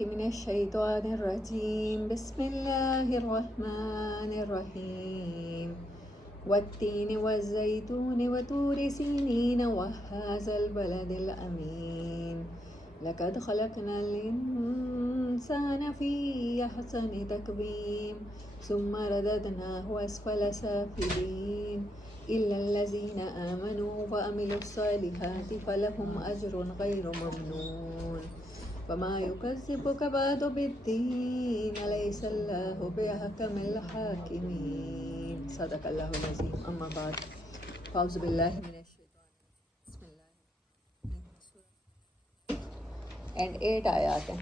من الشيطان الرجيم بسم الله الرحمن الرحيم والتين والزيتون وطور سينين وهذا البلد الأمين لقد خلقنا الإنسان في أحسن تقويم ثم رددناه أسفل سافلين إلا الذين آمنوا وعملوا الصالحات فلهم أجر غير ممنون وما يكذبك بعد بالدين أليس الله بأحكم الحاكمين صدق الله العظيم أما بعد فأعوذ بالله من الشيطان بسم الله and 8 آیات ہیں.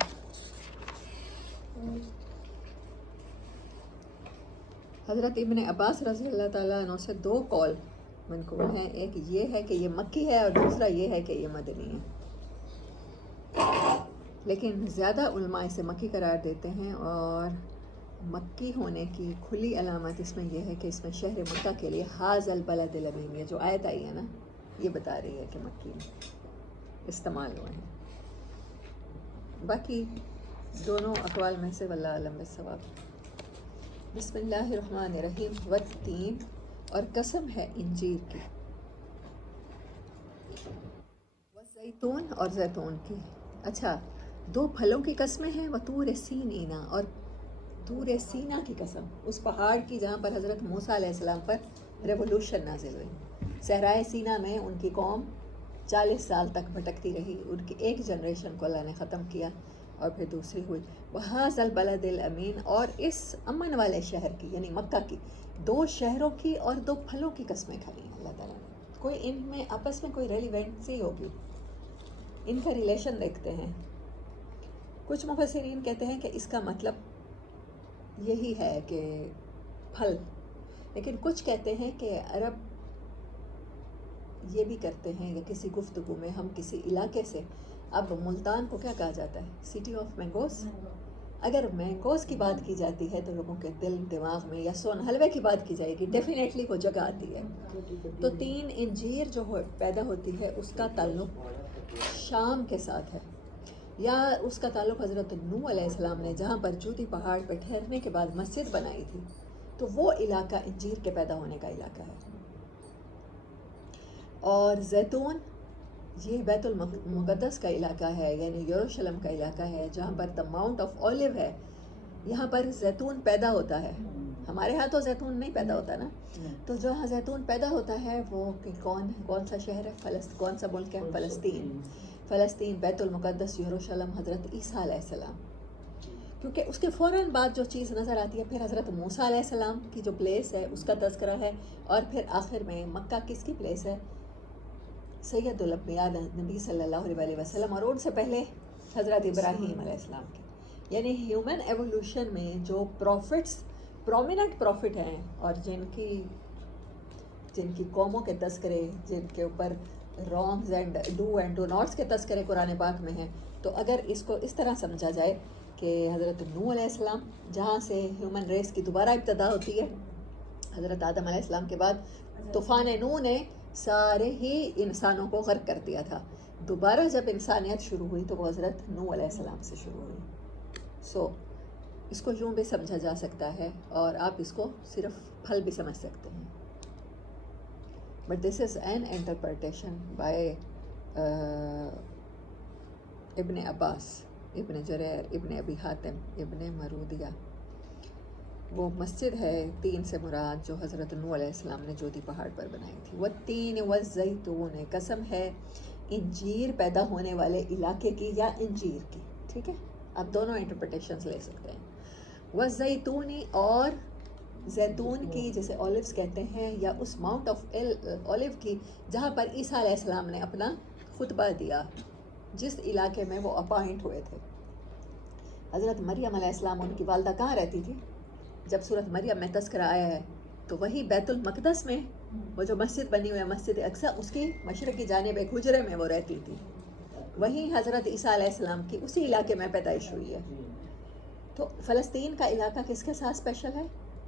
حضرت ابن عباس رضی اللہ تعالیٰ عنہ سے 2 قول منقول ہیں. ایک یہ ہے کہ یہ مکی ہے اور دوسرا یہ ہے کہ یہ مدنی ہے، لیکن زیادہ علماء اسے مکی قرار دیتے ہیں. اور مکی ہونے کی کھلی علامت اس میں یہ ہے کہ اس میں شہر مکہ کے لیے حاذ البلد الامین، یہ جو آیت آئی ہے نا یہ بتا رہی ہے کہ مکی میں استعمال ہوئے ہیں. باقی دونوں اقوال میں سے واللہ اعلم بالصواب. بسم اللہ الرحمن الرحیم. والتین، اور قسم ہے انجیر کی، والزیتون، اور زیتون کی. اچھا، 2 پھلوں کی قسمیں ہیں. وطور سینینا، اور طور سینا کی قسم، اس پہاڑ کی جہاں پر حضرت موسیٰ علیہ السلام پر ریولوشن نازل ہوئی. صحرائے سینا میں ان کی قوم 40 سال تک بھٹکتی رہی. ان کی ایک جنریشن کو اللہ نے ختم کیا اور پھر دوسری ہوئی. وَهَذَا الْبَلَدِ الْأَمِينَ، اور اس امن والے شہر کی یعنی مکہ کی 2 شہروں کی اور 2 پھلوں کی قسمیں کھائی ہیں اللہ تعالیٰ نے. کوئی ان میں آپس میں کوئی ریلیونسی ہوگی، ان کا ریلیشن دیکھتے ہیں. کچھ مفسرین کہتے ہیں کہ اس کا مطلب یہی ہے کہ پھل، لیکن کچھ کہتے ہیں کہ عرب یہ بھی کرتے ہیں کہ کسی گفتگو میں ہم کسی علاقے سے، اب ملتان کو کیا کہا جاتا ہے؟ City of mangoes. اگر مینگوز کی بات کی جاتی ہے تو لوگوں کے دل دماغ میں یا سون حلوے کی بات کی جائے گی ڈیفینیٹلی وہ جگہ آتی ہے. تو 3 انجیر جو پیدا ہوتی ہے اس کا تعلق شام کے ساتھ ہے، یا اس کا تعلق حضرت نوح علیہ السلام نے جہاں پر جودی پہاڑ پہ ٹھہرنے کے بعد مسجد بنائی تھی تو وہ علاقہ انجیر کے پیدا ہونے کا علاقہ ہے. اور زیتون یہ بیت المقدس کا علاقہ ہے، یعنی یروشلم کا علاقہ ہے جہاں پر دا ماؤنٹ آف اولیو ہے. یہاں پر زیتون پیدا ہوتا ہے. ہمارے ہاں تو زیتون نہیں پیدا ہوتا نا، تو جہاں زیتون پیدا ہوتا ہے وہ کون سا شہر ہے؟ کون سا ملک ہے؟ فلسطین. فلسطین، بیت المقدس، یروشلم، حضرت عیسیٰ علیہ السلام. کیونکہ اس کے فوراً بعد جو چیز نظر آتی ہے پھر حضرت موسیٰ علیہ السلام کی جو پلیس ہے اس کا تذکرہ ہے، اور پھر آخر میں مکہ کس کی پلیس ہے؟ سید الانبیاء نبی صلی اللہ علیہ وسلم، اور ان سے پہلے حضرت ابراہیم علیہ السلام کی. یعنی ہیومن ایولیوشن میں جو پروفٹس پرومیننٹ پروفٹ ہیں اور جن کی قوموں کے تذکرے، جن کے اوپر رانگز اینڈ ڈو ناٹس کے تذکرے قرآن پاک میں ہیں، تو اگر اس کو اس طرح سمجھا جائے کہ حضرت نوح علیہ السلام جہاں سے ہیومن ریس کی دوبارہ ابتدا ہوتی ہے، حضرت آدم علیہ السلام کے بعد طوفان نوح نے سارے ہی انسانوں کو غرق کر دیا تھا. دوبارہ جب انسانیت شروع ہوئی تو وہ حضرت نوح علیہ السلام سے شروع ہوئی. اس کو یوں بھی سمجھا جا سکتا ہے اور آپ اس کو صرف پھل بھی سمجھ سکتے ہیں. But this is an interpretation by ابن عباس، ابن جریر، ابن ابی حاتم، ابن مرودیہ. وہ مسجد ہے 3 سے مراد جو حضرت نوح علیہ السلام نے جودی پہاڑ پر بنائی تھی. والتین والزیتون، قسم ہے انجیر پیدا ہونے والے علاقے کی یا انجیر کی. ٹھیک ہے، آپ دونوں انٹرپریٹیشنز لے سکتے ہیں. والزیتونی، اور زیتون کی جسے اولیوز کہتے ہیں، یا اس ماؤنٹ آف اولیو کی جہاں پر عیسیٰ علیہ السلام نے اپنا خطبہ دیا، جس علاقے میں وہ اپائنٹ ہوئے تھے. حضرت مریم علیہ السلام ان کی والدہ کہاں رہتی تھی؟ جب سورۃ مریم میں تذکرہ آیا ہے تو وہی بیت المقدس میں وہ جو مسجد بنی ہوئی ہے مسجد اقصیٰ، اس کی مشرقی جانب ایک حجرے میں وہ رہتی تھی. وہیں حضرت عیسیٰ علیہ السلام کی اسی علاقے میں پیدائش ہوئی ہے. تو فلسطین کا علاقہ کس کے ساتھ اسپیشل ہے؟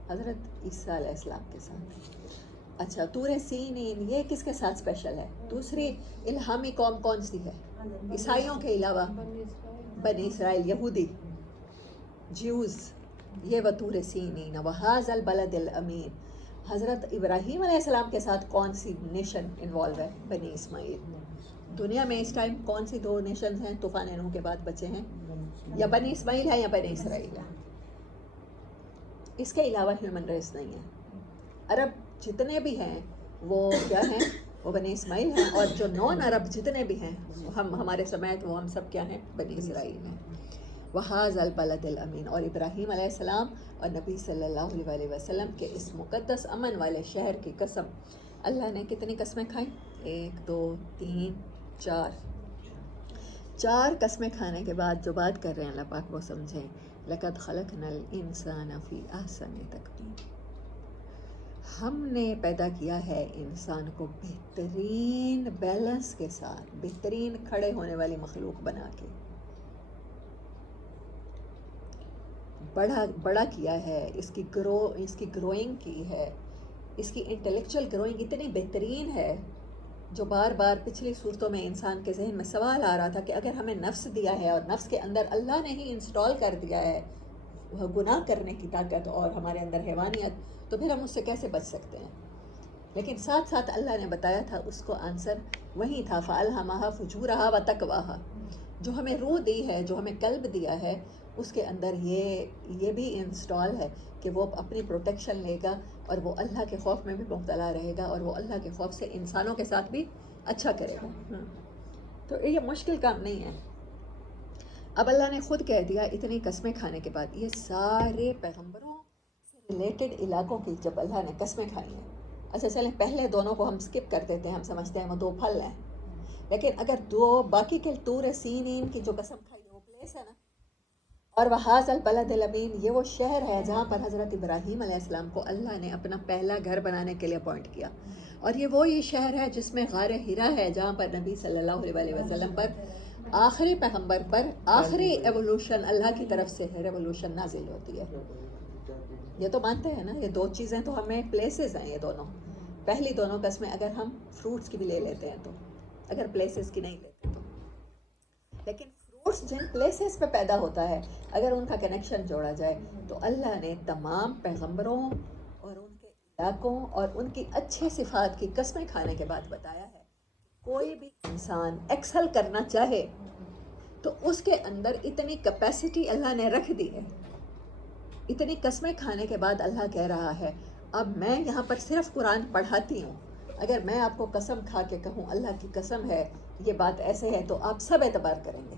حضرت عیسیٰ علیہ السلام کے ساتھ. اچھا، طور سینین یہ کس کے ساتھ اسپیشل ہے؟ دوسری الہامی قوم کون سی ہے عیسائیوں کے علاوہ؟ بنی اسرائیل یہودی جیوز یہ وطور سینین وہاذ البلد الامین. حضرت ابراہیم علیہ السلام کے ساتھ کون سی نیشن انوالو ہے؟ بنی اسماعیل. دنیا میں اس ٹائم کون سی 2 نیشنز ہیں طوفان نوح کے بعد بچے ہیں؟ یا بنی اسماعیل ہے یا بنی اسرائیل ہے. اس کے علاوہ ہیومن ریس نہیں ہے. عرب جتنے بھی ہیں وہ کیا ہیں؟ وہ بنی اسماعیل ہیں. اور جو نان عرب جتنے بھی ہیں ہمارے سمیت وہ ہم سب کیا ہیں؟ بنی اسرائیل ہیں. وَهَذَا الْبَلَدِ الْأَمِينَ. اور ابراہیم علیہ السلام اور نبی صلی اللہ علیہ وسلم کے اس مقدس امن والے شہر کی قسم. اللہ نے کتنی قسمیں کھائیں؟ 1 2 3 4 4 قسمیں کھانے کے بعد جو بات کر رہے ہیں اللہ پاک وہ سمجھیں. لَقَدْ خَلَقْنَا الْإِنسَانَ فِي أَحْسَنِ تَقْوِيمٍ. ہم نے پیدا کیا ہے انسان کو بہترین بیلنس کے ساتھ، بہترین کھڑے ہونے والی مخلوق بنا کے بڑا کیا ہے. اس کی گروئنگ کی ہے، اس کی انٹلیکچوئل گروئنگ اتنی بہترین ہے. جو بار بار پچھلی صورتوں میں انسان کے ذہن میں سوال آ رہا تھا کہ اگر ہمیں نفس دیا ہے اور نفس کے اندر اللہ نے ہی انسٹال کر دیا ہے وہ گناہ کرنے کی طاقت اور ہمارے اندر حیوانیت، تو پھر ہم اس سے کیسے بچ سکتے ہیں؟ لیکن ساتھ ساتھ اللہ نے بتایا تھا اس کو آنسر وہی تھا فَأَلْهَمَهَا فُجُورَهَا وَتَقْوَاهَا. جو ہمیں روح دی ہے، جو ہمیں قلب دیا ہے، اس کے اندر یہ بھی انسٹال ہے کہ وہ اپنی پروٹیکشن لے گا اور وہ اللہ کے خوف میں بھی مبتلا رہے گا اور وہ اللہ کے خوف سے انسانوں کے ساتھ بھی اچھا کرے گا. تو یہ مشکل کام نہیں ہے. اب اللہ نے خود کہہ دیا اتنی قسمیں کھانے کے بعد. یہ سارے پیغمبروں سے ریلیٹڈ علاقوں کی جب اللہ نے قسمیں کھائی ہیں. اچھا چلیں پہلے دونوں کو ہم سکپ کر دیتے ہیں، ہم سمجھتے ہیں وہ 2 پھل ہیں. لیکن اگر باقی کے طور سینین کی جو قسم کھائی ہے وہ پلیس ہے نا. اور وَهَذَا الْبَلَدِ الْأَمِينَ یہ وہ شہر ہے جہاں پر حضرت ابراہیم علیہ السلام کو اللہ نے اپنا پہلا گھر بنانے کے لیے اپوائنٹ کیا. اور یہ وہی شہر ہے جس میں غار حرا ہے جہاں پر نبی صلی اللہ علیہ وسلم پر آخری پیغمبر پر آخری ایولوشن اللہ کی طرف سے ریولوشن نازل ہوتی ہے. یہ تو مانتے ہیں نا، یہ 2 چیزیں تو ہمیں پلیسز ہیں. یہ دونوں پہلی دونوں قسمیں اگر ہم فروٹس کی بھی لے لیتے ہیں تو، اگر پلیسز کی نہیں لیتے تو. لیکن فروٹس جن پلیسز پہ پیدا ہوتا ہے اگر ان کا کنیکشن جوڑا جائے تو اللہ نے تمام پیغمبروں اور ان کے علاقوں اور ان کی اچھے صفات کی قسمیں کھانے کے بعد بتایا ہے کوئی بھی انسان ایکسل کرنا چاہے تو اس کے اندر اتنی کیپیسٹی اللہ نے رکھ دی ہے. اتنی قسمیں کھانے کے بعد اللہ کہہ رہا ہے اب میں یہاں پر صرف قرآن پڑھاتی ہوں. اگر میں آپ کو قسم کھا کے کہوں اللہ کی قسم ہے یہ بات ایسے ہے تو آپ سب اعتبار کریں گے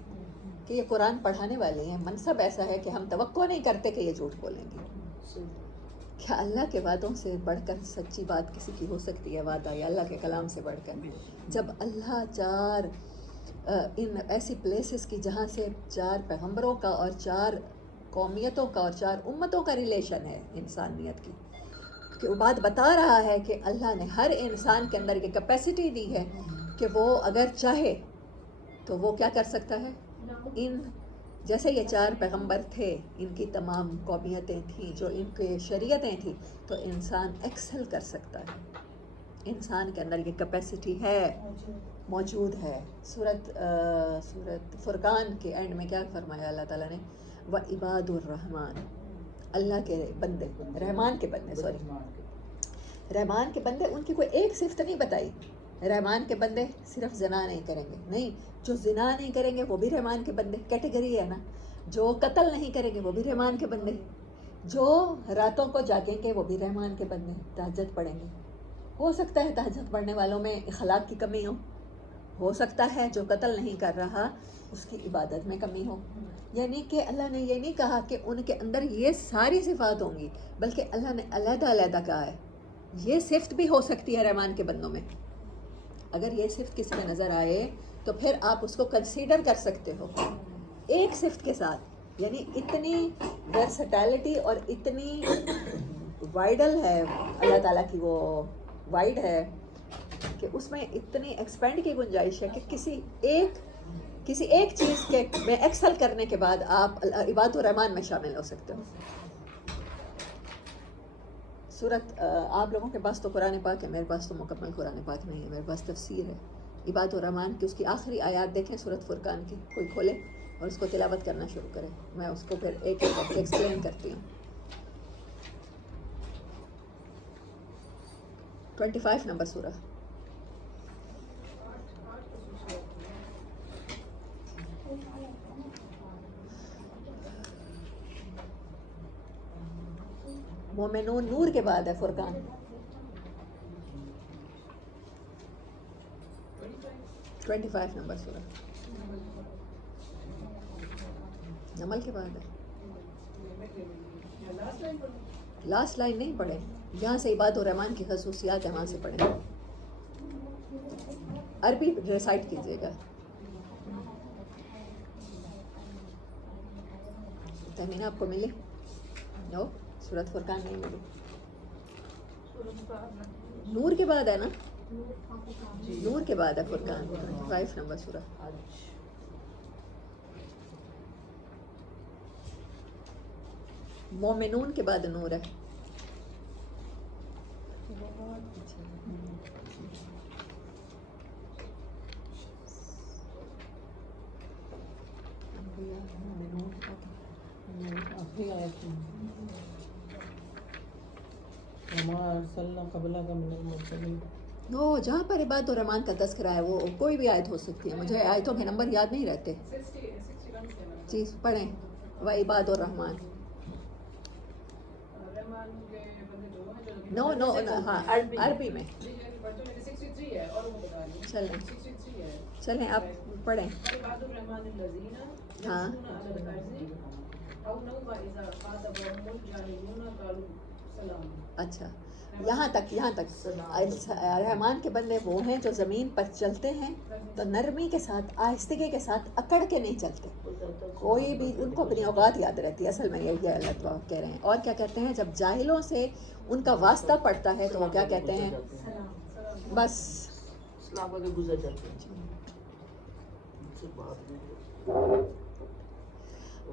کہ یہ قرآن پڑھانے والے ہیں. منصب ایسا ہے کہ ہم توقع نہیں کرتے کہ یہ جھوٹ بولیں گے. کیا اللہ کے وعدوں سے بڑھ کر سچی بات کسی کی ہو سکتی ہے؟ وعدہ یا اللہ کے کلام سے بڑھ کر. جب اللہ 4 ان ایسی پلیسز کی جہاں سے 4 پیغمبروں کا اور 4 قومیتوں کا اور 4 امتوں کا ریلیشن ہے انسانیت کی، کہ وہ بات بتا رہا ہے کہ اللہ نے ہر انسان کے اندر یہ کیپیسٹی دی ہے کہ وہ اگر چاہے تو وہ کیا کر سکتا ہے. ان جیسے یہ 4 پیغمبر تھے، ان کی تمام قومیتیں تھیں، جو ان کے شریعتیں تھیں، تو انسان ایکسل کر سکتا ہے. انسان کے اندر یہ کیپیسٹی ہے، موجود ہے. سورت فرقان کے اینڈ میں کیا فرمایا اللہ تعالیٰ نے؟ وَعِبَادُ الرحمن. اللہ کے بندے، رحمان کے بندے، رحمان کے بندے، ان کی کوئی ایک صفت نہیں بتائی. رحمان کے بندے صرف زنا نہیں کریں گے، نہیں، جو زنا نہیں کریں گے وہ بھی رحمان کے بندے، کیٹیگری ہے نا. جو قتل نہیں کریں گے وہ بھی رحمان کے بندے، جو راتوں کو جاگیں گے وہ بھی رحمان کے بندے، تہجد پڑھیں گے. ہو سکتا ہے تہجد پڑھنے والوں میں اخلاق کی کمی ہو سکتا ہے جو قتل نہیں کر رہا اس کی عبادت میں کمی ہو. یعنی کہ اللہ نے یہ نہیں کہا کہ ان کے اندر یہ ساری صفات ہوں گی، بلکہ اللہ نے علیحدہ علیحدہ کہا ہے یہ صفت بھی ہو سکتی ہے رحمان کے بندوں میں. اگر یہ صفت کسی میں نظر آئے تو پھر آپ اس کو کنسیڈر کر سکتے ہو ایک صفت کے ساتھ. یعنی اتنی ورسٹیلٹی اور اتنی وائڈل ہے اللہ تعالیٰ کی، وہ وائڈ ہے کہ اس میں اتنی ایکسپینڈ کی گنجائش ہے کہ کسی ایک چیز کے میں ایکسل کرنے کے بعد آپ عباد الرحمن میں شامل ہو سکتے ہو. سورت آپ لوگوں کے پاس تو قرآن پاک ہے، میرے پاس تو مکمل قرآن پاک نہیں ہے، میرے پاس تفسیر ہے. عباد الرحمن کی اس کی آخری آیات دیکھیں سورت فرقان کی، کوئی کھولے. اور اس کو تلاوت کرنا شروع کریں. میں اس کو پھر ایک ایک کر کے ایکسپلین کرتی ہوں. 25 نمبر سورہ. مومنون نور کے بعد ہے فرقان. 25 نمبر سورہ. نمل کے بعد ہے. لاسٹ لائن نہیں پڑھیں, جہاں سے عباد الرحمن کی خصوصیات ہیں وہاں سے پڑھیں. عربی ریسائٹ کیجیے گا. تہمینہ آپ کو ملی؟ نو, سورۃ فرقان نہیں ملی. نور کے بعد ہے نا, نور کے بعد ہے فرقان. 25 نمبر سورہ. مومنون کے بعد نور ہے. نو, جہاں پر عباد الرحمن کا تذکرہ ہے وہ کوئی بھی آیت ہو سکتی ہے. مجھے آیتوں کے نمبر یاد نہیں رہتے. جی پڑھیں. و عباد الرحمن. نو نو, ہاں عربی میں. چلیں آپ پڑھیں. ہاں اچھا, یہاں تک رحمان کے بندے وہ ہیں جو زمین پر چلتے ہیں تو نرمی کے ساتھ, آہستگی کے ساتھ, اکڑ کے نہیں چلتے. کوئی بھی ان کو اپنی اوقات یاد رہتی ہے. اصل میں یہی اللہ تعالیٰ کہہ رہے ہیں. اور کیا کہتے ہیں, جب جاہلوں سے ان کا واسطہ پڑتا ہے تو وہ کیا کہتے ہیں, بس گزر جاتے ہیں.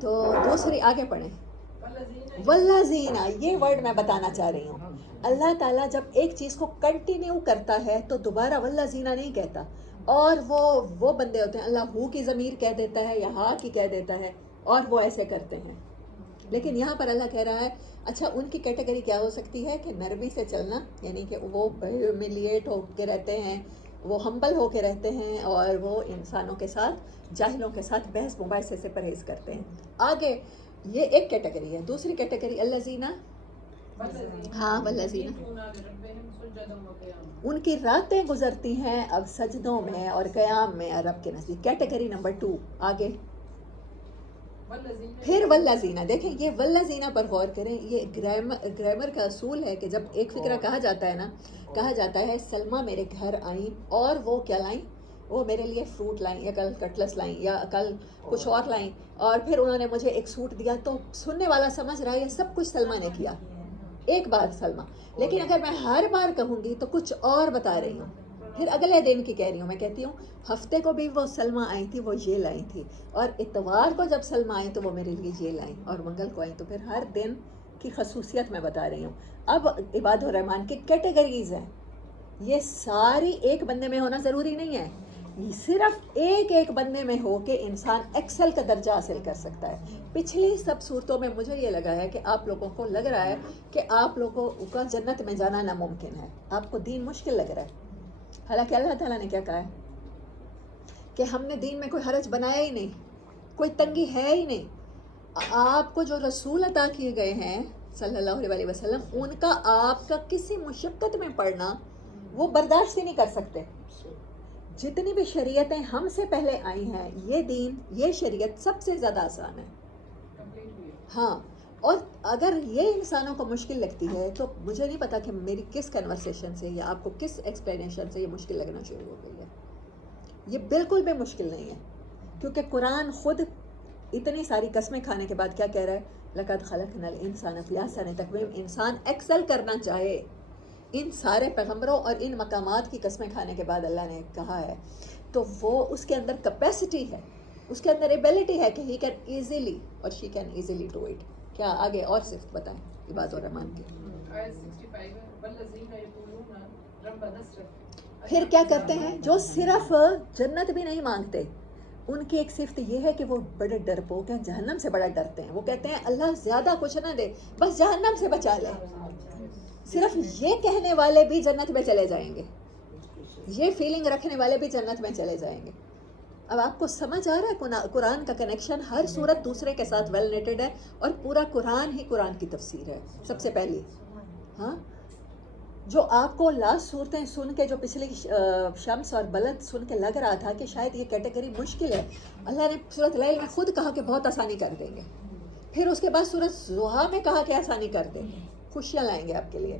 تو دوسری آگے پڑھیں. والذین, یہ ورڈ میں بتانا چاہ رہی ہوں. اللہ تعالیٰ جب ایک چیز کو کنٹینیو کرتا ہے تو دوبارہ والذین نہیں کہتا. اور وہ بندے ہوتے ہیں, اللہ ہو کی ضمیر کہہ دیتا ہے یا ہا کی کہہ دیتا ہے, اور وہ ایسے کرتے ہیں. لیکن یہاں پر اللہ کہہ رہا ہے اچھا ان کی کیٹیگری کیا ہو سکتی ہے کہ نرمی سے چلنا, یعنی کہ وہ ہیوملیٹ ہو کے رہتے ہیں, وہ ہمبل ہو کے رہتے ہیں, اور وہ انسانوں کے ساتھ, جاہلوں کے ساتھ بحث مباحثے سے پرہیز کرتے ہیں. آگے یہ ایک کیٹیگری ہے. دوسری کیٹیگری الذین, ہاں والذین, ان کی راتیں گزرتی ہیں اب سجدوں میں اور قیام میں رب کے نزدیک. Category number 2. آگے پھر والذین. دیکھیں یہ والذین پر غور کریں. یہ گرامر کا اصول ہے کہ جب ایک فقرہ کہا جاتا ہے نا, کہا جاتا ہے سلمہ میرے گھر آئیں اور وہ کیا لائیں, وہ میرے لیے فروٹ لائیں, یا کل کٹلس لائیں, یا کل کچھ اور لائیں, اور پھر انہوں نے مجھے ایک سوٹ دیا. تو سننے والا سمجھ رہا ہے یہ سب کچھ سلمہ نے کیا, ایک بار سلمہ. لیکن اگر میں ہر بار کہوں گی تو کچھ اور بتا رہی ہوں. پھر اگلے دن کی کہہ رہی ہوں. میں کہتی ہوں ہفتے کو بھی وہ سلمہ آئی تھی, وہ یہ لائی تھی, اور اتوار کو جب سلمہ آئی تو وہ میرے لیے یہ لائیں, اور منگل کو آئیں. تو پھر ہر دن کی خصوصیت میں بتا رہی ہوں. اب عباد الرحمن کی کیٹیگریز ہیں. یہ ساری ایک بندے میں ہونا ضروری نہیں ہے. صرف ایک بندے میں ہو کے انسان ایکسل کا درجہ حاصل کر سکتا ہے. پچھلی سب صورتوں میں مجھے یہ لگا ہے کہ آپ لوگوں کو لگ رہا ہے کہ آپ لوگوں کا جنت میں جانا ناممکن ہے, آپ کو دین مشکل لگ رہا ہے. حالانکہ اللہ تعالیٰ نے کیا کہا ہے کہ ہم نے دین میں کوئی حرج بنایا ہی نہیں, کوئی تنگی ہے ہی نہیں. آپ کو جو رسول عطا کیے گئے ہیں صلی اللہ علیہ وسلم, ان کا آپ کا کسی مشقت میں پڑنا وہ برداشت ہی نہیں کر سکتے. جتنی بھی شریعتیں ہم سے پہلے آئی ہیں, یہ دین, یہ شریعت سب سے زیادہ آسان ہے. ہاں, اور اگر یہ انسانوں کو مشکل لگتی ہے تو مجھے نہیں پتا کہ میری کس کنورسیشن سے یا آپ کو کس ایکسپلینیشن سے یہ مشکل لگنا شروع ہو گئی ہے. یہ بالکل بھی مشکل نہیں ہے, کیونکہ قرآن خود اتنی ساری قسمیں کھانے کے بعد کیا کہہ رہا ہے, لقد خلقنا الانسان فی احسن تقویم. انسان ایکسل کرنا چاہے. ان سارے پیغمبروں اور ان مقامات کی قسمیں کھانے کے بعد اللہ نے کہا ہے, تو وہ اس کے اندر کیپیسٹی ہے, اس کے اندر ایبیلٹی ہے کہ ہی کین ایزیلی اور she can easily do it. کیا آگے اور صرف بتائیں عباد الرحمن کی. پھر کیا کرتے ہیں جو صرف جنت بھی نہیں مانگتے, ان کی ایک صفت یہ ہے کہ وہ بڑے ڈرپوک ہیں، جہنم سے بڑا ڈرتے ہیں. وہ کہتے ہیں اللہ زیادہ کچھ نہ دے، بس جہنم سے بچا لے. صرف یہ کہنے والے بھی جنت میں چلے جائیں گے، یہ فیلنگ رکھنے والے بھی جنت میں چلے جائیں گے. اب آپ کو سمجھ آ رہا ہے قرآن کا کنیکشن؟ ہر صورت دوسرے کے ساتھ ویل نیٹڈ ہے، اور پورا قرآن ہی قرآن کی تفسیر ہے سب سے پہلی. ہاں، جو آپ کو لاسٹ صورتیں سن کے، جو پچھلی شمس اور بلد سن کے لگ رہا تھا کہ شاید یہ کیٹیگری مشکل ہے، اللہ نے صورت لیل میں خود کہا کہ بہت آسانی کر دیں گے. پھر اس کے بعد صورت ضحیٰ میں کہا کہ آسانی کر دیں گے، خوشیاں لائیں گے آپ کے لیے.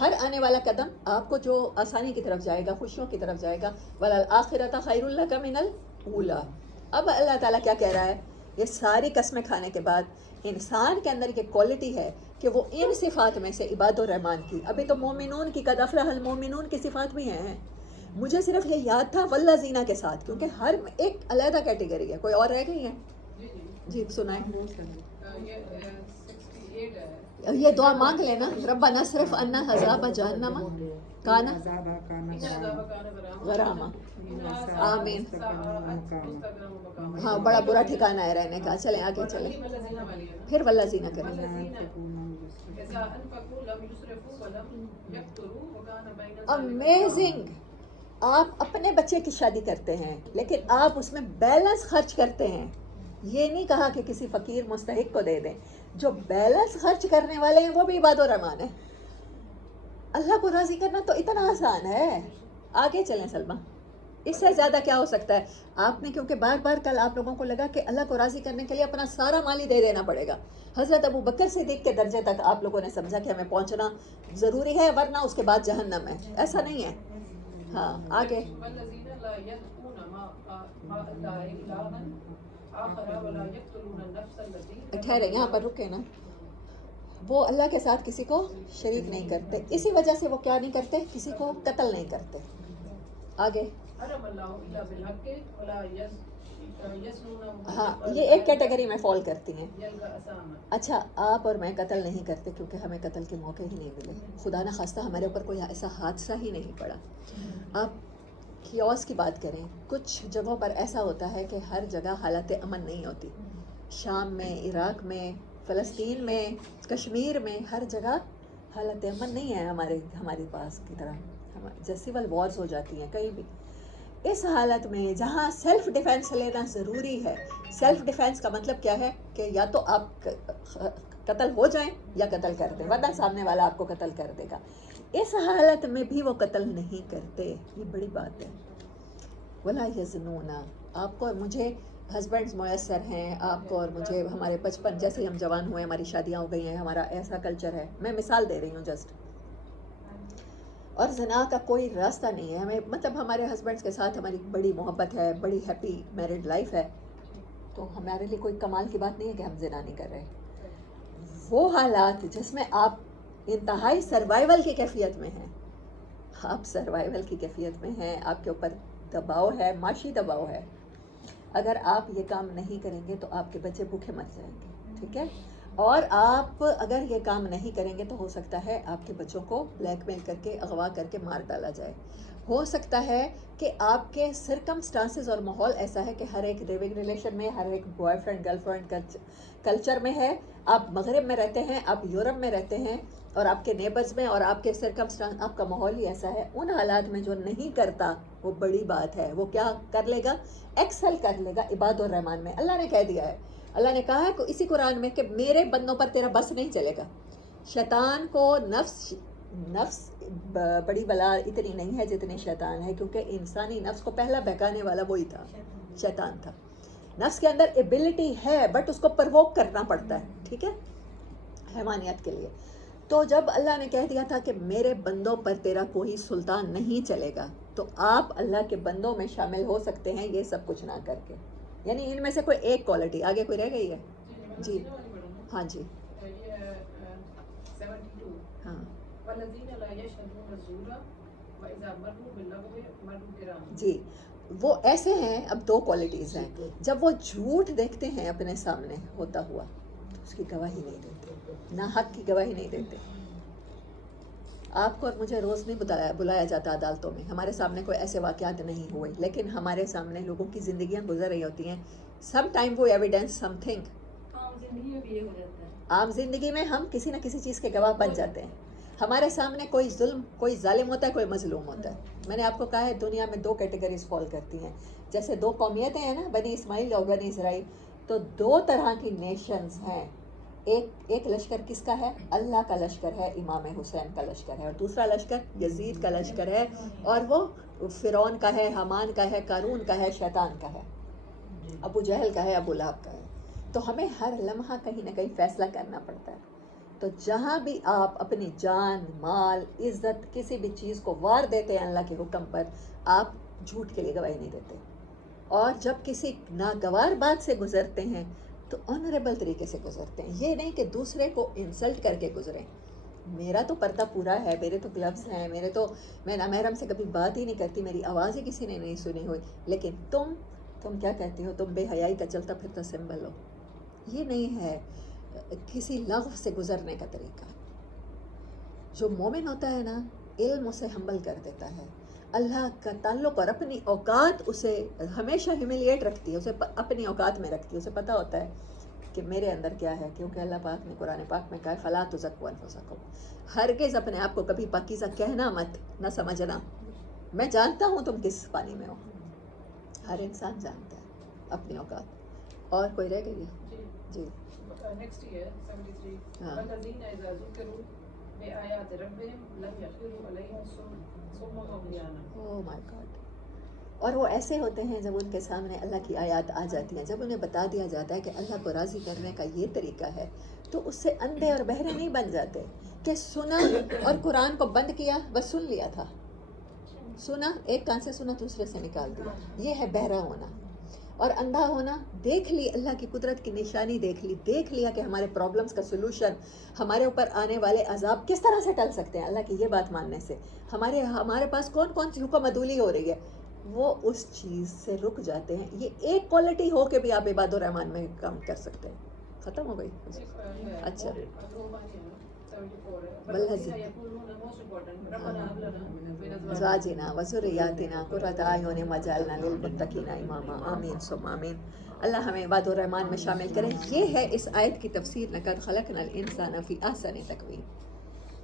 ہر آنے والا قدم آپ کو جو آسانی کی طرف جائے گا، خوشیوں کی طرف جائے گا. وَلَلْآخِرَةُ خَيْرٌ لَكَ مِنَ الْأُولَىٰ. اب اللہ تعالیٰ کیا کہہ رہا ہے؟ یہ ساری قسمیں کھانے کے بعد انسان کے اندر یہ کوالٹی ہے کہ وہ ان صفات میں سے عباد الرحمن کی، ابھی تو مومنون کی، قد افلح المومنون کی صفات بھی ہیں. مجھے صرف یہ یاد تھا والذین کے ساتھ، کیونکہ ہر ایک علیحدہ کیٹیگری ہے. کوئی اور رہ گئی ہے؟ جی سنائیں. یہ دعا مانگ لینا، ربنا اصرف عنا عذاب جہنم کان غراما. آمین. ہاں، بڑا برا ٹھکانہ ہے رہنے کا. چلیں آگے چلیں. پھر والذین کریں. امیزنگ. آپ اپنے بچے کی شادی کرتے ہیں لیکن آپ اس میں بیلنس خرچ کرتے ہیں. یہ نہیں کہا کہ کسی فقیر مستحق کو دے دیں. جو بیلنس خرچ کرنے والے ہیں وہ بھی عباد الرحمان ہیں. اللہ کو راضی کرنا تو اتنا آسان ہے. آگے چلیں سلمہ. اس سے زیادہ کیا ہو سکتا ہے؟ آپ نے کیونکہ بار بار کل آپ لوگوں کو لگا کہ اللہ کو راضی کرنے کے لیے اپنا سارا مال ہی دے دینا پڑے گا. حضرت ابو بکر صدیق کے درجے تک آپ لوگوں نے سمجھا کہ ہمیں پہنچنا ضروری ہے، ورنہ اس کے بعد جہنم ہے. ایسا نہیں ہے. ہاں آگے. ٹھہرے، یہاں پر رکے نا. وہ اللہ کے ساتھ کسی کو شریک نہیں کرتے، اسی وجہ سے وہ کیا نہیں کرتے؟ کسی کو قتل نہیں کرتے. آگے. ہاں، یہ ایک کیٹیگری میں فال کرتی ہیں. اچھا، آپ اور میں قتل نہیں کرتے کیونکہ ہمیں قتل کے موقع ہی نہیں ملے. خدا نہ خواستہ ہمارے اوپر کوئی ایسا حادثہ ہی نہیں پڑا. آپ کیوس کی بات کریں، کچھ جگہوں پر ایسا ہوتا ہے کہ ہر جگہ حالت امن نہیں ہوتی. شام میں، عراق میں، فلسطین میں، کشمیر میں، ہر جگہ حالت امن نہیں ہے ہمارے پاس کی طرح. جیسے سول وارز ہو جاتی ہیں کہیں بھی. اس حالت میں جہاں سیلف ڈیفینس لینا ضروری ہے. سیلف ڈیفینس کا مطلب کیا ہے؟ کہ یا تو آپ قتل ہو جائیں یا قتل کر دیں، ورنہ سامنے والا آپ کو قتل کر دے گا. اس حالت میں بھی وہ قتل نہیں کرتے. یہ بڑی بات ہے. ولا یزنون. آپ کو اور مجھے ہسبینڈز میسر ہیں، آپ کو اور مجھے ہمارے بچپن جیسے ہی ہم جوان ہوئے ہماری شادیاں ہو گئی ہیں، ہمارا ایسا کلچر ہے. میں مثال دے رہی ہوں جسٹ. اور زنا کا کوئی راستہ نہیں ہے ہمیں. مطلب ہمارے ہسبینڈس کے ساتھ ہماری بڑی محبت ہے، بڑی ہیپی میرڈ لائف ہے، تو ہمارے لیے کوئی کمال کی بات نہیں ہے کہ ہم زنا نہیں کر رہے. وہ حالات جس میں آپ انتہائی سروائیول کی کیفیت میں ہیں، آپ سروائیول کی کیفیت میں ہیں، آپ کے اوپر دباؤ ہے، معاشی دباؤ ہے. اگر آپ یہ کام نہیں کریں گے تو آپ کے بچے بھوکے مر جائیں گے. ٹھیک ہے؟ اور آپ اگر یہ کام نہیں کریں گے تو ہو سکتا ہے آپ کے بچوں کو بلیک میل کر کے، اغوا کر کے مار ڈالا جائے. ہو سکتا ہے کہ آپ کے سرکمسٹانسز اور ماحول ایسا ہے کہ ہر ایک لیونگ ریلیشن میں، ہر ایک boy friend girl friend culture میں ہے. آپ مغرب میں رہتے ہیں، آپ یورپ میں رہتے ہیں، اور آپ کے نیبرز میں اور آپ کے سرکمسٹانس، آپ کا ماحول ہی ایسا ہے. ان حالات میں جو نہیں کرتا وہ بڑی بات ہے. وہ کیا کر لے گا؟ ایکسل کر لے گا عباد الرحمان میں. اللہ نے کہہ دیا ہے، اللہ نے کہا ہے اسی قرآن میں کہ میرے بندوں پر تیرا بس نہیں چلے گا. شیطان کو نفس بڑی بلا اتنی نہیں ہے جتنی شیطان ہے، کیونکہ انسانی نفس کو پہلا بہکانے والا وہی تھا، شیطان تھا. نفس کے اندر ایبلٹی ہے بٹ اس کو پرووک کرنا پڑتا ہے. ٹھیک ہے؟ حیوانیت کے لیے. تو جب اللہ نے کہہ دیا تھا کہ میرے بندوں پر تیرا کوئی سلطان نہیں چلے گا، تو آپ اللہ کے بندوں میں شامل ہو سکتے ہیں یہ سب کچھ نہ کر کے. یعنی ان میں سے کوئی ایک کوالٹی. آگے کوئی رہ گئی ہے؟ جی ہاں جی. ہاں جی، وہ ایسے ہیں. اب دو کوالٹیز ہیں. جب وہ جھوٹ دیکھتے ہیں اپنے سامنے ہوتا ہوا تو اس کی گواہی نہیں دیتے، نہ حق کی گواہی نہیں دیتے. آپ کو اور مجھے روز نہیں بلایا جاتا عدالتوں میں، ہمارے سامنے کوئی ایسے واقعات نہیں ہوئے، لیکن ہمارے سامنے لوگوں کی زندگیاں گزر رہی ہوتی ہیں. سم ٹائم وہ ایویڈینس سم تھنگ عام زندگی میں ہم کسی نہ کسی چیز کے گواہ بن جاتے ہیں. ہمارے سامنے کوئی ظلم، کوئی ظالم ہوتا ہے، کوئی مظلوم ہوتا ہے. میں نے آپ کو کہا ہے دنیا میں 2 کیٹیگریز فال کرتی ہیں. جیسے 2 قومیتیں ہیں نا، بنی اسماعیل اور بنی اسرائیل، تو 2 طرح کی نیشنز ہیں. ایک لشکر کس کا ہے؟ اللہ کا لشکر ہے، امام حسین کا لشکر ہے. اور دوسرا لشکر یزید کا لشکر ہے، اور وہ فرعون کا ہے، حامان کا ہے، قارون کا ہے، شیطان کا ہے، ابو جہل کا ہے، ابو لہب کا ہے. تو ہمیں ہر لمحہ کہیں نہ کہیں فیصلہ کرنا پڑتا ہے. تو جہاں بھی آپ اپنی جان، مال، عزت، کسی بھی چیز کو وار دیتے ہیں اللہ کے حکم پر، آپ جھوٹ کے لیے گواہی نہیں دیتے. اور جب کسی ناگوار بات سے گزرتے ہیں تو آنریبل طریقے سے گزرتے ہیں. یہ نہیں کہ دوسرے کو انسلٹ کر کے گزریں. میرا تو پردہ پورا ہے، میرے تو گلوز ہیں، میں نامحرم سے کبھی بات ہی نہیں کرتی، میری آواز ہی کسی نے نہیں سنی ہوئی. لیکن تم کیا کہتی ہو؟ تم بے حیائی کا چلتا پھرتا سمبل ہو. یہ نہیں ہے کسی لغو سے گزرنے کا طریقہ. جو مومن ہوتا ہے نا، علم اسے ہمبل کر دیتا ہے. اللہ کا تعلق اور اپنی اوقات اسے ہمیشہ ہیوملیٹ رکھتی ہے، اسے اپنی اوقات میں رکھتی ہے. اسے پتہ ہوتا ہے کہ میرے اندر کیا ہے، کیونکہ اللہ پاک نے قرآن پاک میں کہا ہے فَلَا تُزَكُّوا أَنفُسَكُمْ. ہرگز اپنے آپ کو کبھی پاکیزہ کہنا مت، نہ سمجھنا. میں جانتا ہوں تم کس پانی میں ہو. ہر انسان جانتا ہے اپنی اوقات. اور کوئی رہ گئی ہے؟ جی نیکسٹ ایئر 73 ہاں. والذین اذا ذکروا بآیات ربهم لم یخروا علیہم صما وعمیانا. اوہ مائی گاڈ. اور وہ ایسے ہوتے ہیں جب ان کے سامنے اللہ کی آیات آ جاتی ہیں، جب انہیں بتا دیا جاتا ہے کہ اللہ کو راضی کرنے کا یہ طریقہ ہے، تو اس سے اندھے اور بہرے نہیں بن جاتے کہ سنا اور قرآن کو بند کیا، بس سن لیا تھا. سنا، ایک کان سے سنا دوسرے سے نکال دیا. یہ ہے بہرا ہونا. اور اندھا ہونا، دیکھ لی اللہ کی قدرت کی نشانی، دیکھ لیا کہ ہمارے پرابلمز کا سلوشن، ہمارے اوپر آنے والے عذاب کس طرح سے ٹل سکتے ہیں اللہ کی یہ بات ماننے سے. ہمارے پاس کون سی حکم عدولی ہو رہی ہے، وہ اس چیز سے رک جاتے ہیں. یہ ایک کوالٹی ہو کے بھی آپ عباد الرحمن میں کام کر سکتے ہیں. ختم ہو گئی؟ اچھا. ازواجنا وذریاتنا قرۃ اعین واجعلنا للمتقین اماما. آمین ثم آمین. اللہ ہمیں عباد الرحمن میں شامل کرے. یہ ہے اس آیت کی تفسیر. لقد خلقنا الانسان فی احسن تقویم.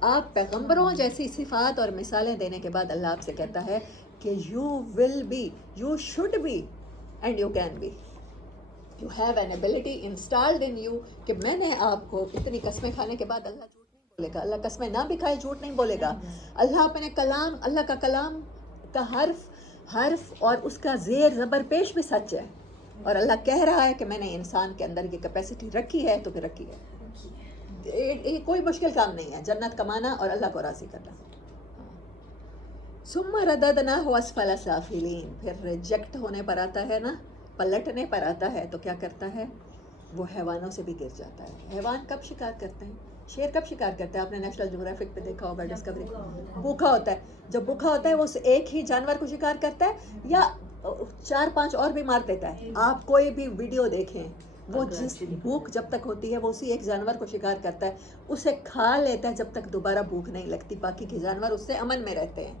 آپ پیغمبروں جیسی صفات اور مثالیں دینے کے بعد اللہ آپ سے کہتا ہے کہ you will be, you should be, and you can be. You have an ability installed in you کہ میں نے آپ کو اتنی قسمیں کھانے کے بعد اللہ جھوٹ نہیں بولے گا. اللہ قسمیں نہ بھی کھائے جھوٹ نہیں بولے گا. اللہ اپنے کلام، اللہ کا کلام کا حرف اور اس کا زیر زبر پیش بھی سچ ہے. اور اللہ کہہ رہا ہے کہ میں نے انسان کے اندر یہ کیپیسٹی رکھی ہے تو پھر رکھی ہے. یہ کوئی مشکل کام نہیں ہے جنت کمانا اور اللہ کو راضی کرنا. ثم رددناہ اسفل سافلین. پھر ریجیکٹ ہونے پر آتا ہے نا، پلٹنے پر آتا ہے، تو کیا کرتا ہے؟ وہ حیوانوں سے بھی گر جاتا ہے. حیوان کب شکار کرتے ہیں؟ شیر کب شکار کرتا ہے؟ آپ نے نیشنل جغرافک پہ دیکھا ہوگا، ڈسکوری. بھوکا ہوتا ہے. جب بھوکا ہوتا ہے وہ ایک ہی جانور کو شکار کرتا ہے یا 4-5 اور بھی مار دیتا ہے. آپ کوئی بھی ویڈیو دیکھیں، وہ جس بھوک جب تک ہوتی ہے وہ اسی ایک جانور کو شکار کرتا ہے، اسے کھا لیتا ہے جب تک دوبارہ بھوک نہیں لگتی. باقی کے جانور اس سے امن میں رہتے ہیں.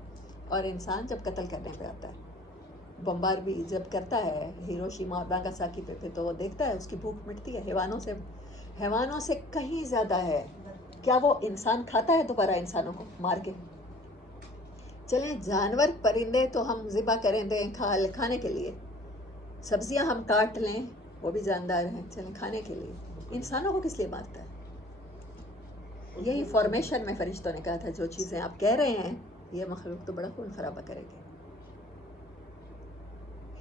اور انسان جب قتل کرنے پہ آتا ہے، بمبار بھی جب کرتا ہے ہیروشیما اور ناگاساکی پہ تو وہ دیکھتا ہے اس کی بھوک مٹتی ہے. حیوانوں سے کہیں زیادہ ہے. کیا وہ انسان کھاتا ہے دوبارہ انسانوں کو مار کے؟ چلیں جانور پرندے تو ہم ذبح کریں دیں کھانے کے لیے، سبزیاں ہم کاٹ لیں وہ بھی جاندار ہیں، چلیں کھانے کے لیے. انسانوں کو کس لیے مارتا ہے؟ یہی فارمیشن میں فرشتوں نے کہا تھا جو چیزیں آپ کہہ رہے ہیں یہ مخلوق تو بڑا خون خرابہ کرے گی.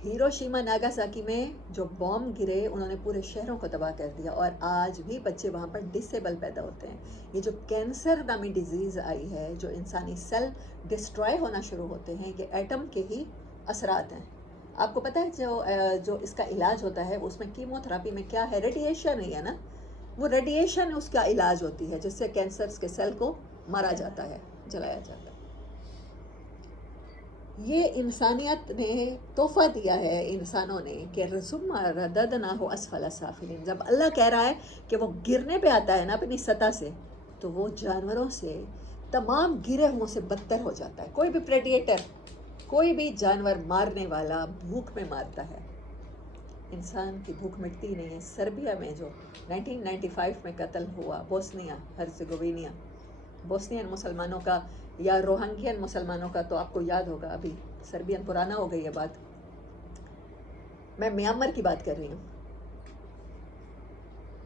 ہیروشیما ناگاساکی میں جو بوم گرے انہوں نے پورے شہروں کو تباہ کر دیا، اور آج بھی بچے وہاں پر ڈسیبل پیدا ہوتے ہیں. یہ جو کینسر نامی ڈیزیز آئی ہے، جو انسانی سیل ڈسٹرائے ہونا شروع ہوتے ہیں، یہ ایٹم کے ہی اثرات ہیں. آپ کو پتہ ہے جو اس کا علاج ہوتا ہے اس میں کیمو تھراپی میں کیا ہے؟ ریڈیشن ہی ہے نا. وہ ریڈیشن اس کا علاج ہوتی ہے جس سے کینسرز کے سیل کو مارا جاتا ہے، جلایا جاتا ہے. یہ انسانیت نے تحفہ دیا ہے انسانوں نے کہ ثم رددناہ اسفل سافلین. جب اللہ کہہ رہا ہے کہ وہ گرنے پہ آتا ہے نا اپنی سطح سے، تو وہ جانوروں سے تمام گرے ہوئوں سے بدتر ہو جاتا ہے. کوئی بھی پریڈیٹر، کوئی بھی جانور مارنے والا بھوک میں مارتا ہے، انسان کی بھوک مٹتی نہیں ہے. سربیا میں جو 1995 میں قتل ہوا بوسنیا ہرزیگوینیا، بوسنین مسلمانوں کا یا روہنگین مسلمانوں کا، تو آپ کو یاد ہوگا، ابھی سربین پرانا ہو گئی ہے بات. میں میانمار کی بات کر رہی ہوں.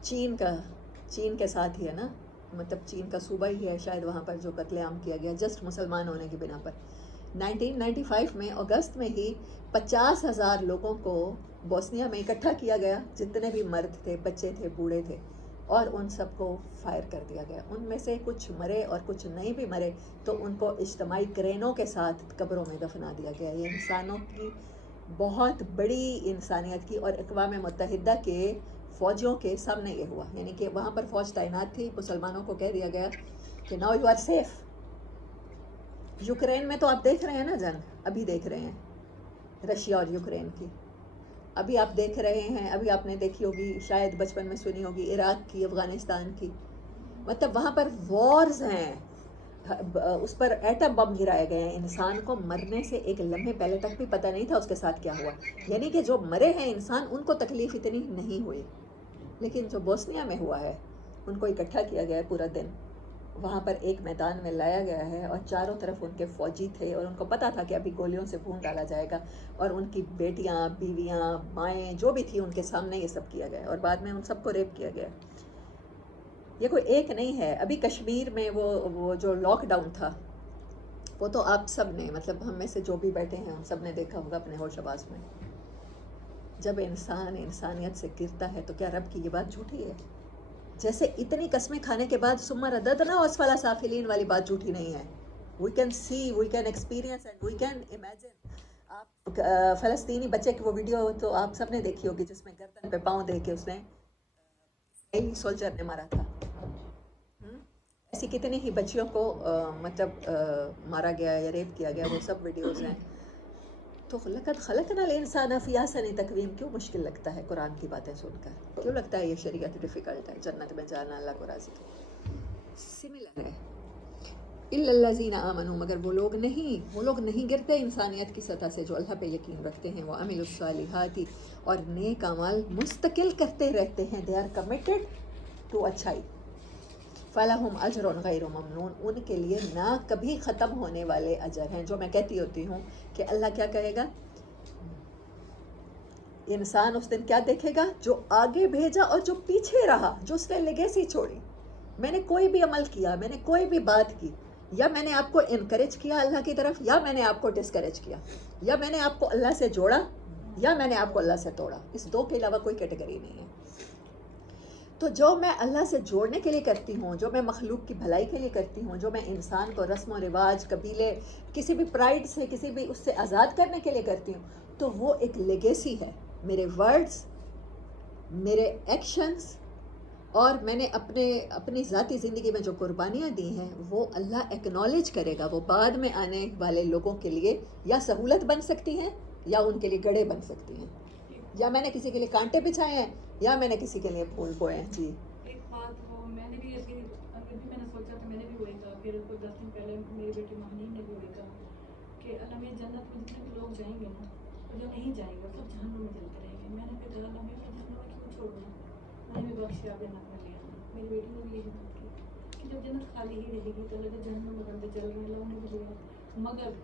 چین کے ساتھ ہی ہے نا، مطلب چین کا صوبہ ہی ہے شاید، وہاں پر جو قتل عام کیا گیا جسٹ مسلمان ہونے کی بنا پر. 1995 میں اگست میں ہی 50,000 لوگوں کو بوسنیا میں اکٹھا کیا گیا، جتنے بھی مرد تھے، بچے تھے، بوڑھے تھے، اور ان سب کو فائر کر دیا گیا. ان میں سے کچھ مرے اور کچھ نہیں بھی مرے تو ان کو اجتماعی کرینوں کے ساتھ قبروں میں دفنا دیا گیا. یہ انسانوں کی بہت بڑی انسانیت کی، اور اقوام متحدہ کے فوجیوں کے سامنے یہ ہوا. یعنی کہ وہاں پر فوج تعینات تھی، مسلمانوں کو کہہ دیا گیا کہ now you are safe. Ukraine میں تو آپ دیکھ رہے ہیں نا جنگ، ابھی دیکھ رہے ہیں رشیا اور یوکرین کی، ابھی آپ دیکھ رہے ہیں، ابھی آپ نے دیکھی ہوگی، شاید بچپن میں سنی ہوگی، عراق کی، افغانستان کی. مطلب وہاں پر وارز ہیں، اس پر ایٹم بم گرائے گئے ہیں. انسان کو مرنے سے ایک لمحے پہلے تک بھی پتہ نہیں تھا اس کے ساتھ کیا ہوا. یعنی کہ جو مرے ہیں انسان، ان کو تکلیف اتنی نہیں ہوئی، لیکن جو بوسنیا میں ہوا ہے ان کو اکٹھا کیا گیا ہے پورا دن. وہاں پر ایک میدان میں لایا گیا ہے اور چاروں طرف ان کے فوجی تھے، اور ان کو پتہ تھا کہ ابھی گولیوں سے بھون ڈالا جائے گا، اور ان کی بیٹیاں، بیویاں، مائیں جو بھی تھیں ان کے سامنے یہ سب کیا گیا، اور بعد میں ان سب کو ریپ کیا گیا. یہ کوئی ایک نہیں ہے. ابھی کشمیر میں وہ جو لاک ڈاؤن تھا، وہ تو آپ سب نے، مطلب ہم میں سے جو بھی بیٹھے ہیں ہم سب نے دیکھا ہوگا اپنے ہوش آواز میں. جب انسان انسانیت سے گرتا ہے تو کیا رب کی یہ بات جھوٹی ہے؟ جیسے اتنی قسمیں کھانے کے بعد ثم رددنا اسفل سافلین والی بات جھوٹی نہیں ہے. We can see, we can experience and we can imagine. آپ فلسطینی بچے کی وہ ویڈیو تو آپ سب نے دیکھی ہوگی، جس میں گردن پہ پاؤں دے کے اس نے سولجر نے مارا تھا. ایسی کتنی ہی بچیوں کو مطلب مارا گیا یا ریپ کیا گیا، وہ سب ویڈیوز ہیں. تو لقد خلقنا الانسان فی احسن تقویم کیوں مشکل لگتا ہے قرآن کی باتیں سن کر؟ کیوں لگتا ہے یہ شریعت ڈیفیکلٹ ہے؟ جنت میں جانا اللہ کو راضی کرے. سملر ہے. الا الذین آمنوا، مگر وہ لوگ نہیں گرتے انسانیت کی سطح سے جو اللہ پہ یقین رکھتے ہیں. وعملوا الصالحات، اور نیک اعمال مستقل کرتے رہتے ہیں. دے آر کمیٹڈ ٹو اچھائی. فَلَهُمْ أَجْرٌ غَيْرُ مَمْنُونَ، ان کے لیے نہ کبھی ختم ہونے والے اجر ہیں. جو میں کہتی ہوتی ہوں کہ اللہ کیا کہے گا، انسان اس دن کیا دیکھے گا؟ جو آگے بھیجا اور جو پیچھے رہا، جو اس نے لیگیسی چھوڑی. میں نے کوئی بھی عمل کیا، میں نے کوئی بھی بات کی، یا میں نے آپ کو انکریج کیا اللہ کی طرف، یا میں نے آپ کو ڈسکریج کیا، یا میں نے آپ کو اللہ سے جوڑا، یا میں نے آپ کو اللہ سے توڑا. اس دو کے علاوہ کوئی کیٹیگری نہیں ہے. تو جو میں اللہ سے جوڑنے کے لیے کرتی ہوں، جو میں مخلوق کی بھلائی کے لیے کرتی ہوں، جو میں انسان کو رسم و رواج، قبیلے، کسی بھی پرائڈ سے، کسی بھی اس سے آزاد کرنے کے لیے کرتی ہوں، تو وہ ایک لیگیسی ہے. میرے ورڈز، میرے ایکشنز، اور میں نے اپنی ذاتی زندگی میں جو قربانیاں دی ہیں، وہ اللہ ایکنالج کرے گا. وہ بعد میں آنے والے لوگوں کے لیے یا سہولت بن سکتی ہیں، یا ان کے لیے گڑھے بن سکتی ہیں. یا میں نے کسی کے لیے کانٹے بچھائے ہیں، یا میں نے کسی کے لیے پھول بوئے ہیں. جی ایک بات وہ میں نے بھی ایسی، ابھی میں نے سوچا تو میں نے بھی وہی کہا. پھر کچھ 10 دن پہلے میری بیٹی مہنین نے بھی وہی کہا کہ اللہ میں جنت میں جتنے بھی لوگ جائیں گے نا، اور جو نہیں جائیں گے سب جہنم میں جلتے رہیں گے. میں نے پھر کہا اللہ میں جہنم میں کیوں چھوڑنا، میں نے بھی بخشیا جنت میں لے آنا. میری بیٹی نے بھی یہی بات کی کہ جب جنت خالی ہی رہے گی تو اللہ جہنم میں بندے چل رہے ہیں، اللہ نے بھی لیا. مگر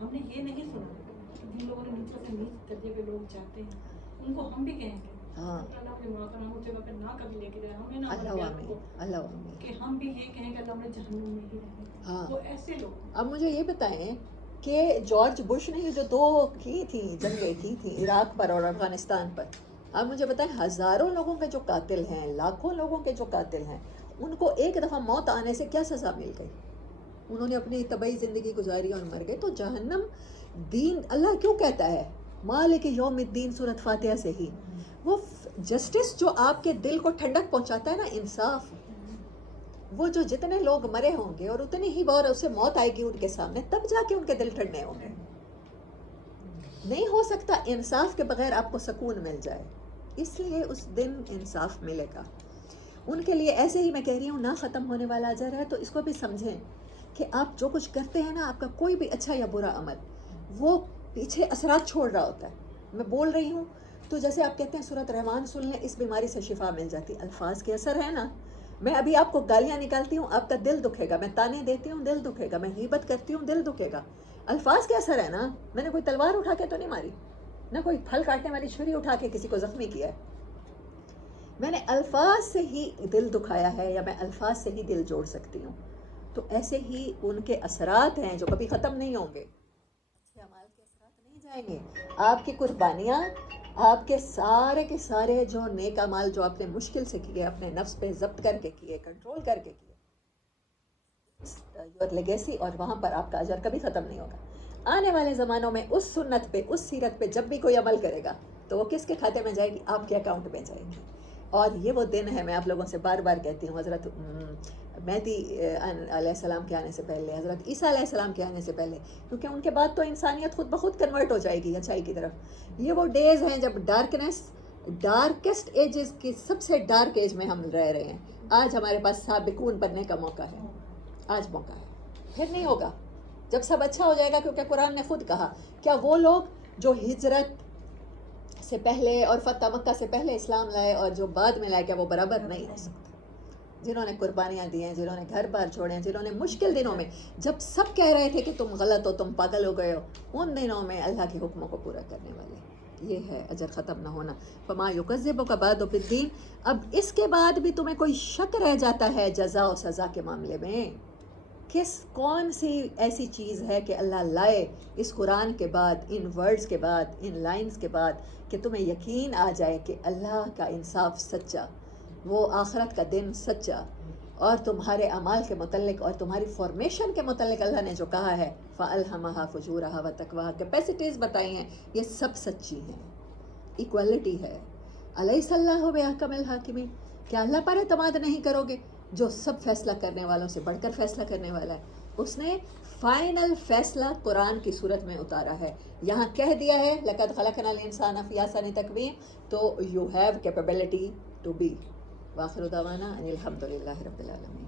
ہم نے یہ نہیں سنا کہ جن لوگوں نے نیچے سے نیچ درجے کے لوگ جاتے ہیں ان کو ہم بھی کہیں گے اللہ اپنے موقع وقت نہ کبھی لے کے جائے ہمیں نہ اللہ کہ ہم بھی یہ کہیں کہ اللہ ہمیں جہنم میں ہی رہنے. وہ ایسے لوگ. اب مجھے یہ بتائیں کہ جارج بش نے جو 2 کی تھیں جنگیں کی تھیں عراق پر اور افغانستان پر، اب مجھے بتائیں ہزاروں لوگوں کے جو قاتل ہیں، لاکھوں لوگوں کے جو قاتل ہیں، ان کو ایک دفعہ موت آنے سے کیا سزا مل گئی؟ انہوں نے اپنی طبعی زندگی گزاری اور مر گئے. تو جہنم دین اللہ کیوں کہتا ہے مالک یوم الدین سورۃ فاتحہ سے ہی؟ وہ جسٹس جو آپ کے دل کو ٹھنڈک پہنچاتا ہے نا، انصاف، وہ جو جتنے لوگ مرے ہوں گے اور اتنی ہی بار اسے موت آئے گی ان کے سامنے، تب جا کے ان کے دل ٹھنڈے ہوں گے. نہیں ہو سکتا انصاف کے بغیر آپ کو سکون مل جائے. اس لیے اس دن انصاف ملے گا ان کے لیے. ایسے ہی میں کہہ رہی ہوں نہ ختم ہونے والا اجر ہے. تو اس کو بھی سمجھیں کہ آپ جو کچھ کرتے ہیں نا، آپ کا کوئی بھی اچھا یا برا عمل وہ پیچھے اثرات چھوڑ رہا ہوتا ہے. میں بول رہی ہوں تو جیسے آپ کہتے ہیں سورۃ رحمان سن لیں، اس بیماری سے شفا مل جاتی. الفاظ کے اثر ہے نا. میں ابھی آپ کو گالیاں نکالتی ہوں، آپ کا دل دکھے گا. میں تانے دیتی ہوں، دل دکھے گا. میں غیبت کرتی ہوں، دل دکھے گا. الفاظ کے اثر ہے نا. میں نے کوئی تلوار اٹھا کے تو نہیں ماری، نہ کوئی پھل کاٹنے والی چھری اٹھا کے کسی کو زخمی کیا ہے. میں نے الفاظ سے ہی دل دکھایا ہے، یا میں الفاظ سے ہی دل جوڑ سکتی ہوں. تو ایسے ہی ان کے اثرات ہیں جو کبھی ختم نہیں ہوں گے. اچھے اعمال کے اثرات نہیں جائیں گے. آپ کی قربانیاں، آپ کے سارے جو نیک اعمال جو آپ نے مشکل سے کیے، اپنے نفس پہ ضبط کر کے کیے، کنٹرول کر کے کیے، یور لیگیسی، اور وہاں پر آپ کا اجر کبھی ختم نہیں ہوگا. آنے والے زمانوں میں اس سنت پہ، اس سیرت پہ جب بھی کوئی عمل کرے گا تو وہ کس کے کھاتے میں جائے گی؟ آپ کے اکاؤنٹ میں جائے گی. اور یہ وہ دن ہے، میں آپ لوگوں سے بار بار کہتی ہوں، حضرت مہدی علیہ السلام کے آنے سے پہلے، حضرت عیسیٰ علیہ السلام کے آنے سے پہلے، کیونکہ ان کے بعد تو انسانیت خود بخود کنورٹ ہو جائے گی اچھائی کی طرف. یہ وہ ڈیز ہیں جب ڈارکسٹ ایجز کی سب سے ڈارک ایج میں ہم رہ رہے ہیں. آج ہمارے پاس سابقون بننے کا موقع ہے. آج موقع ہے، پھر نہیں ہوگا جب سب اچھا ہو جائے گا. کیونکہ قرآن نے خود کہا، کیا وہ لوگ جو ہجرت سے پہلے اور فتح مکہ سے پہلے اسلام لائے اور جو بعد میں لائے، کیا وہ برابر نہیں ہو سکتے؟ جنہوں نے قربانیاں دی ہیں، جنہوں نے گھر بار چھوڑے ہیں، جنہوں نے مشکل دنوں میں جب سب کہہ رہے تھے کہ تم غلط ہو، تم پاگل ہو گئے ہو، ان دنوں میں اللہ کے حکموں کو پورا کرنے والے. یہ ہے اجر ختم نہ ہونا. فما یکذبک بعد بالدین. اب اس کے بعد بھی تمہیں کوئی شک رہ جاتا ہے جزا و سزا کے معاملے میں؟ کون سی ایسی چیز ہے کہ اللہ لائے اس قرآن کے بعد، ان ورڈز کے بعد، ان لائنز کے بعد، کہ تمہیں یقین آ جائے کہ اللہ کا انصاف سچا، وہ آخرت کا دن سچا، اور تمہارے اعمال کے متعلق اور تمہاری فارمیشن کے متعلق اللہ نے جو کہا ہے فَأَلْهَمَهَا فُجُورَهَا وَتَقْوَاهَا، کیپیسٹیز بتائی ہیں، یہ سب سچی ہیں. ایکوالٹی ہے. أَلَيْسَ اللَّهُ بِأَحْكَمِ الْحَاكِمِينَ. کیا اللہ پر اعتماد نہیں کرو گے جو سب فیصلہ کرنے والوں سے بڑھ کر فیصلہ کرنے والا ہے؟ اس نے فائنل فیصلہ قرآن کی صورت میں اتارا ہے. یہاں کہہ دیا ہے لَقَدْ خَلَقْنَا الْإِنسَانَ فِي أَحْسَنِ تَقْوِيمٍ، تو you have capability to be. وآخر دعوانا ان الحمد للہ رب العالمین.